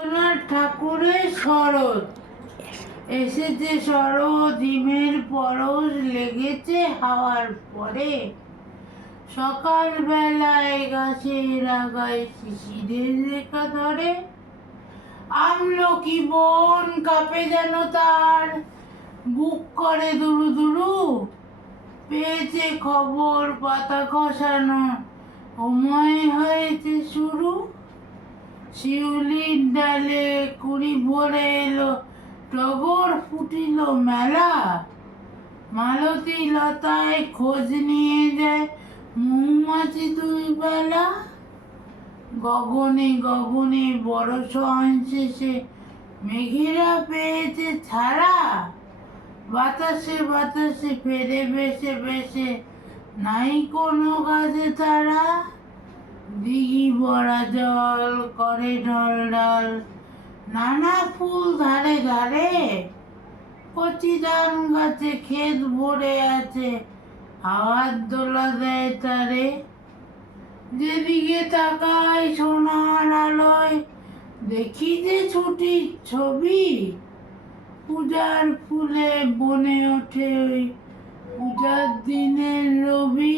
রবীন্দ্রনাথ ঠাকুরের শরৎ এসেছে, শরৎ হিমের পরশ লেগেছে হাওয়ার পরে। সকাল বেলায় গাছের আগায় শিশিরের রেখা ধরে। আমলকি বন কাঁপে যেন তার, বুক করে দুরু দুরু। পেয়েছে খবর পাতা খসানো, সময় হয়েছে শুরু। শিউলির ডালে কুড়ি ভরে এলো, টগর ফুটিল মেলা। মালতী লতায় খোঁজ নিয়ে যায় মৌমাছি দুই বেলা। গগনে গগনে বর্ষণ শেষে মেঘেরা পেয়েছে ছাড়া। বাতাসে বাতাসে ফেরে ভেসে ভেসে, নাই কোনো কাজে তারা। দিঘি ভরা জল করে ঢলঢল, নানা ফুল ধারে ধারে। কচি ধান গাছে ক্ষেত ভরে আছে, হাওয়ার দোলা দেয় তারে। যেদিকে তাকাই সোনার আলোয়, দেখি যে ছুটির ছবি। পূজার ফুলে বনে ওঠে ওই পূজার দিনের রবি।